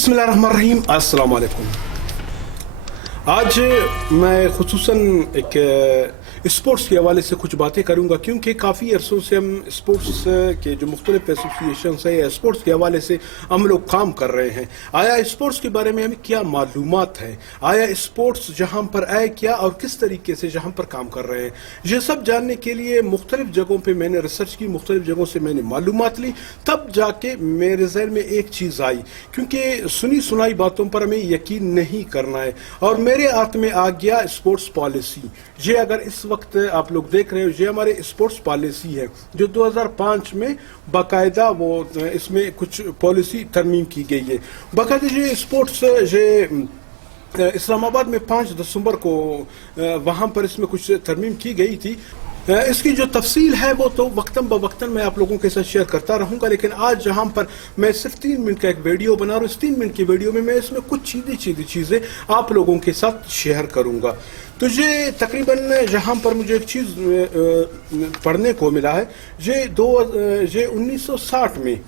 बिस्मिल्लाहिर्रहमानिर्रहीम, अस्सलाम वालेकुम। आज मैं खुसूसन एक स्पोर्ट्स के हवाले से कुछ बातें करूंगा, क्योंकि काफ़ी अरसों से हम स्पोर्ट्स के जो मुख्तलिफ एसोसिएशन है या स्पोर्ट्स के हवाले से हम लोग काम कर रहे हैं। आया स्पोर्ट्स के बारे में हमें क्या मालूमात है, आया स्पोर्ट्स जहां पर आए क्या और किस तरीके से जहां पर काम कर रहे हैं, ये सब जानने के लिए मुख्तलिफ जगहों पर मैंने रिसर्च की, मुख्तलिफ जगहों से मैंने मालूमात ली, तब जाके मेरे जहन में एक चीज़ आई, क्योंकि सुनी सुनाई बातों पर हमें यकीन नहीं करना है। और मेरे हाथ में आ गया स्पोर्ट्स पॉलिसी। ये अगर इस वक्त आप लोग देख रहे हो, ये हमारे स्पोर्ट्स पॉलिसी है जो 2005 में बाकायदा वो इसमें कुछ पॉलिसी तरमीम की गई है। बाकायदा ये स्पोर्ट्स ये इस्लामाबाद में 5 दिसंबर को वहाँ पर इसमें कुछ तरमीम की गई थी। इसकी जो तफसील है वो तो वक्तन ब वक्तन मैं आप लोगों के साथ शेयर करता रहूँगा, लेकिन आज जहाँ पर मैं सिर्फ 3 मिनट का एक वीडियो बना रहा हूँ, इस 3 मिनट की वीडियो में मैं इसमें कुछ सीधी चीज़ें आप लोगों के साथ शेयर करूँगा। तो ये तकरीबन जहाँ पर मुझे एक चीज़ पढ़ने को मिला है, ये 1960 में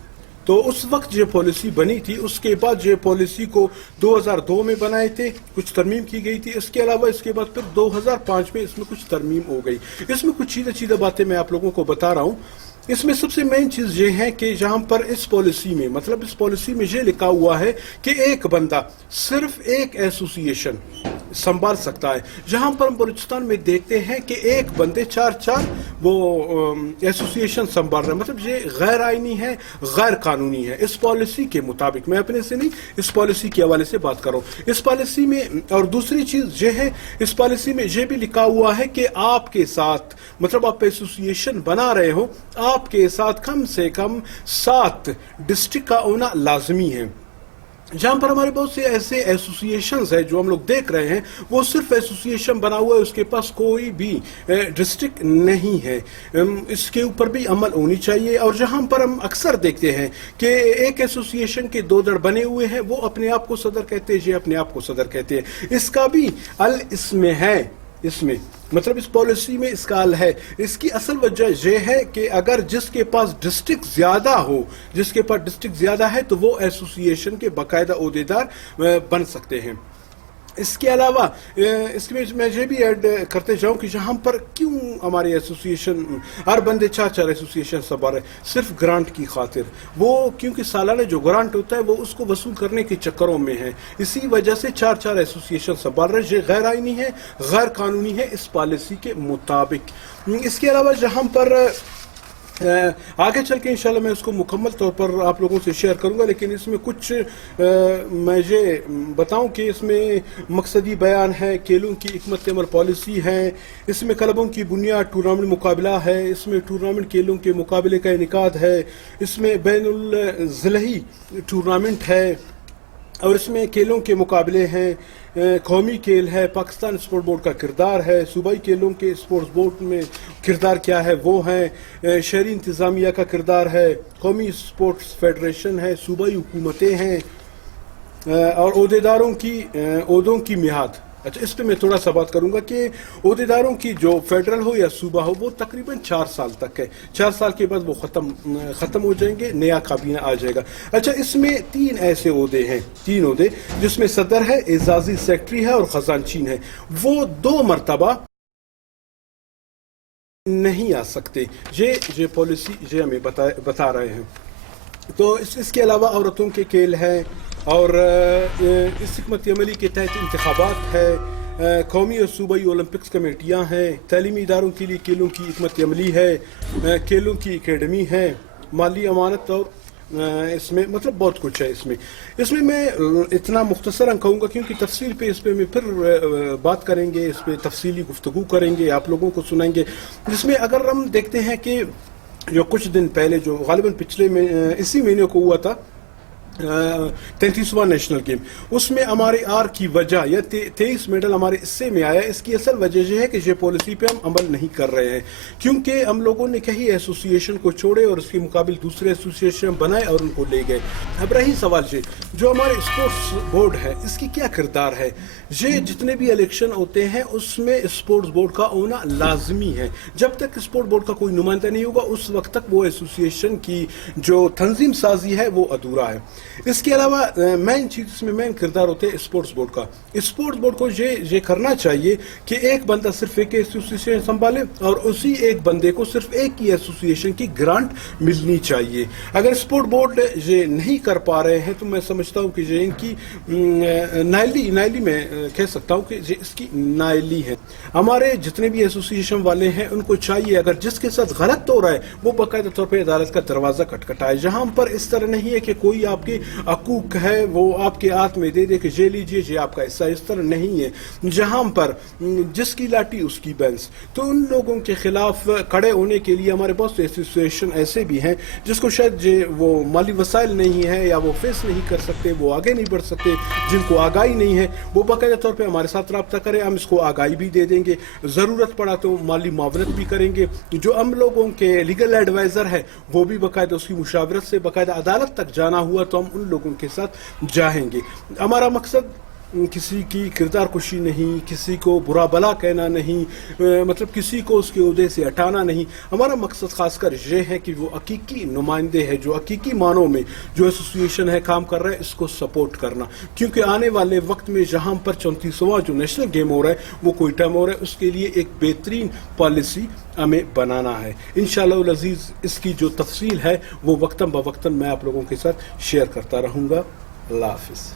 तो उस वक्त जो पॉलिसी बनी थी, उसके बाद जो पॉलिसी को 2002 में बनाए थे, कुछ तरमीम की गई थी। इसके अलावा इसके बाद फिर 2005 में इसमें कुछ तरमीम हो गई। इसमें कुछ सीधे बातें मैं आप लोगों को बता रहा हूँ। इसमें सबसे मेन चीज़ ये है कि जहाँ पर इस पॉलिसी में, मतलब इस पॉलिसी में ये लिखा हुआ है कि एक बंदा सिर्फ एक एसोसिएशन संभाल सकता है। जहाँ पर हम बलूचिस्तान में देखते हैं कि एक बंदे 4 वो एसोसिएशन संभाल रहे हैं, मतलब ये गैर आइनी है, गैर कानूनी है इस पॉलिसी के मुताबिक। मैं अपने से नहीं, इस पॉलिसी के हवाले से बात कर रहा हूँ। इस पॉलिसी में और दूसरी चीज़ ये है, इस पॉलिसी में ये भी लिखा हुआ है कि आपके साथ, मतलब आप एसोसिएशन बना रहे हो, आपके साथ कम से कम 7 डिस्ट्रिक्ट का होना लाजमी है। जहाँ पर हमारे बहुत से ऐसे एसोसिएशंस है जो हम लोग देख रहे हैं, वो सिर्फ एसोसिएशन बना हुआ है, उसके पास कोई भी डिस्ट्रिक्ट नहीं है। इसके ऊपर भी अमल होनी चाहिए। और जहाँ पर हम अक्सर देखते हैं कि एक एसोसिएशन के 2 दड़ बने हुए हैं, वो अपने आप को सदर कहते हैं, ये अपने आप को सदर कहते हैं। इसका भी अल इसमें है, इसमें मतलब इस पॉलिसी में इसका हल है। इसकी असल वजह यह है कि अगर जिसके पास डिस्ट्रिक्ट ज्यादा हो, जिसके पास डिस्ट्रिक्ट ज्यादा है, तो वो एसोसिएशन के बाकायदा ओहदेदार बन सकते हैं। इसके अलावा इसमें मैं ये भी ऐड करते जाऊं कि जहाँ पर क्यों हमारे एसोसिएशन हर बंदे 4 एसोसिएशन संभाल रहे, सिर्फ ग्रांट की खातिर। वो क्योंकि सालाना जो ग्रांट होता है वो उसको वसूल करने के चक्करों में है, इसी वजह से 4 एसोसिएशन संभाल रहे। ये गैर आइनी है, गैर कानूनी है इस पॉलिसी के मुताबिक। इसके अलावा जहाँ पर आगे चल के इंशाल्लाह मैं उसको मुकम्मल तौर पर आप लोगों से शेयर करूंगा, लेकिन इसमें कुछ मैं ये बताऊं कि इसमें मकसदी बयान है, खेलों की हिकमत अमल पॉलिसी है, इसमें क्लबों की बुनियाद टूर्नामेंट मुकाबला है, इसमें टूर्नामेंट खेलों के मुकाबले का इनेकाद है, इसमें बैनुल ज़िलही टूर्नामेंट है, और इसमें खेलों के मुकाबले हैं, कौमी खेल है, पाकिस्तान स्पोर्ट्स बोर्ड का किरदार है, सूबाई खेलों के स्पोर्ट्स बोर्ड में किरदार क्या है वो है, शहरी इंतज़ामिया का किरदार है, कौमी स्पोर्ट्स फेडरेशन है, सूबाई हुकूमतें हैं, और ओहदेदारों की ओहदों की मियाद। अच्छा, इस पे मैं थोड़ा सा बात करूंगा कि ओहदेदारों की जो फेडरल हो या सूबा हो, वो तकरीबन 4 साल तक है। 4 साल के बाद वो ख़त्म हो जाएंगे, नया काबीना आ जाएगा। अच्छा, इसमें 3 ऐसे ओहदे हैं, 3 ओहदे, जिसमें सदर है, एजाजी सेक्रेटरी है और खजानचीन है। वो 2 मरतबा नहीं आ सकते। ये पॉलिसी ये हमें बता रहे हैं। तो इसके अलावा औरतों के खेल है, और इस हिकमत अमली के तहत इंतखाबात है, कौमी और सूबाई ओलंपिक्स कमेटियाँ हैं, तालीमी इदारों के लिए खेलों की हिकमत अमली है, खेलों की एकेडमी है, माली अमानत, और इसमें मतलब बहुत कुछ है। इसमें मैं इतना मुख्तसरन कहूँगा, क्योंकि तफसील पे इस पर मैं फिर बात करेंगे, इस पर तफसीली गुफ्तगू करेंगे, आप लोगों को सुनाएंगे। जिसमें अगर हम देखते हैं कि जो कुछ दिन पहले, जो गालिबन पिछले में इसी महीने को हुआ था, 33वां नेशनल गेम, उसमें हमारे आर की वजह या 23 मेडल हमारे इससे में आया। इसकी असल वजह यह है कि ये पॉलिसी पे हम अमल नहीं कर रहे हैं, क्योंकि हम लोगों ने कहीं एसोसिएशन को छोड़े और उसके मुकाबले दूसरे एसोसिएशन बनाए और उनको ले गए। अब रही सवाल ये, जो हमारे स्पोर्ट्स बोर्ड है, इसकी क्या किरदार है? ये जितने भी इलेक्शन होते हैं उसमें स्पोर्ट्स बोर्ड का होना लाजमी है। जब तक स्पोर्ट्स बोर्ड का कोई नुमाइंदा नहीं होगा, उस वक्त तक वो एसोसिएशन की जो तंजीम साजी है वो अधूरा है। اس کے علاوہ مین چیز اس میں مین کردار ہوتے ہیں اسپورٹس بورڈ کا. اسپورٹس بورڈ کو یہ کرنا چاہیے کہ ایک بندہ صرف ایک ایسوسیشن سنبھالے اور اسی ایک بندے کو صرف ایک ہی ایسوسیشن کی گرانٹ ملنی چاہیے. اگر اسپورٹ بورڈ یہ نہیں کر پا رہے ہیں تو میں سمجھتا ہوں کہ یہ ان کی نائلی میں کہہ سکتا ہوں کہ یہ اس کی نائلی ہے. ہمارے جتنے بھی ایسوسیشن والے ہیں ان کو چاہیے اگر جس کے ساتھ غلط ہو رہا ہے وہ باقاعدہ طور پہ عدالت کا دروازہ کھٹکھٹائے. جہاں پر اس طرح نہیں ہے کہ کوئی آپ کے حقوق ہے وہ آپ کے ہاتھ میں دے دے کہ یہ لیجیے یہ آپ کا حصہ, اس طرح نہیں ہے. جہاں پر جس کی لاٹھی اس کی بینس, تو ان لوگوں کے خلاف کھڑے ہونے کے لیے ہمارے بہت سے ایسوسیشن ایسے بھی ہیں جس کو شاید وہ مالی وسائل نہیں ہے یا وہ فیس نہیں کر سکتے, وہ آگے نہیں بڑھ سکتے, جن کو آگاہی نہیں ہے, وہ باقاعدہ طور پہ ہمارے ساتھ رابطہ کریں, ہم اس کو آگاہی بھی دے دیں گے, ضرورت پڑا تو مالی معاونت بھی کریں گے. جو ہم لوگوں کے لیگل ایڈوائزر ہے وہ بھی باقاعدہ اس کی مشاورت سے باقاعدہ عدالت تک جانا ہوا تو ہم ان لوگوں کے ساتھ جائیں گے. ہمارا مقصد کسی کی کردار کشی نہیں, کسی کو برا بلا کہنا نہیں, مطلب کسی کو اس کے عہدے سے ہٹانا نہیں. ہمارا مقصد خاص کر یہ ہے کہ وہ حقیقی نمائندے ہیں جو حقیقی معنوں میں جو ایسوسیشن ہے کام کر رہا ہے اس کو سپورٹ کرنا, کیونکہ آنے والے وقت میں جہاں پر 34واں جو نیشنل گیم ہو رہا ہے وہ کوئٹہ میں ہو رہا ہے, اس کے لیے ایک بہترین پالیسی ہمیں بنانا ہے. انشاءاللہ العزیز اس کی جو تفصیل ہے وہ وقتاً بوقتاً میں آپ لوگوں کے ساتھ شیئر کرتا رہوں گا. اللہ حافظ.